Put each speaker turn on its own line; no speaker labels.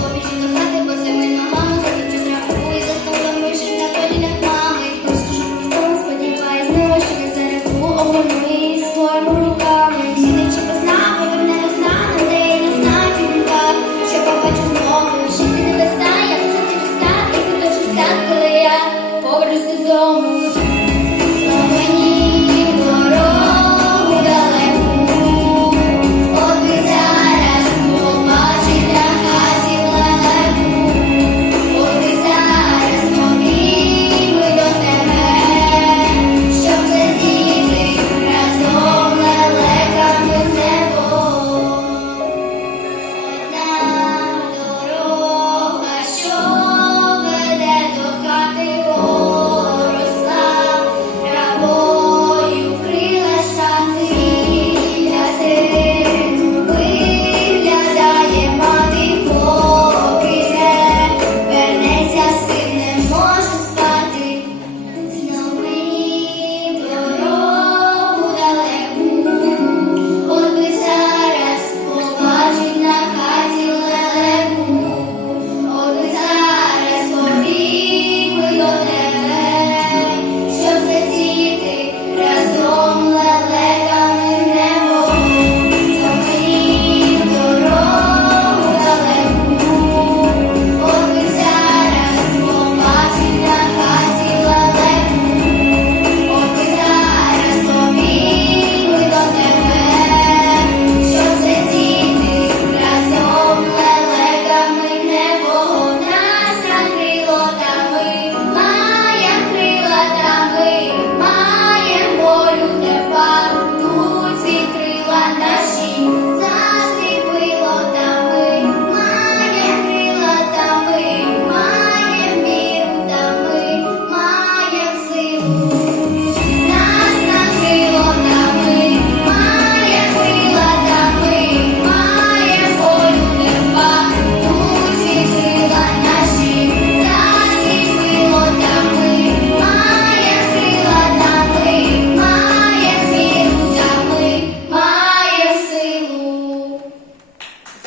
I'll Thank you.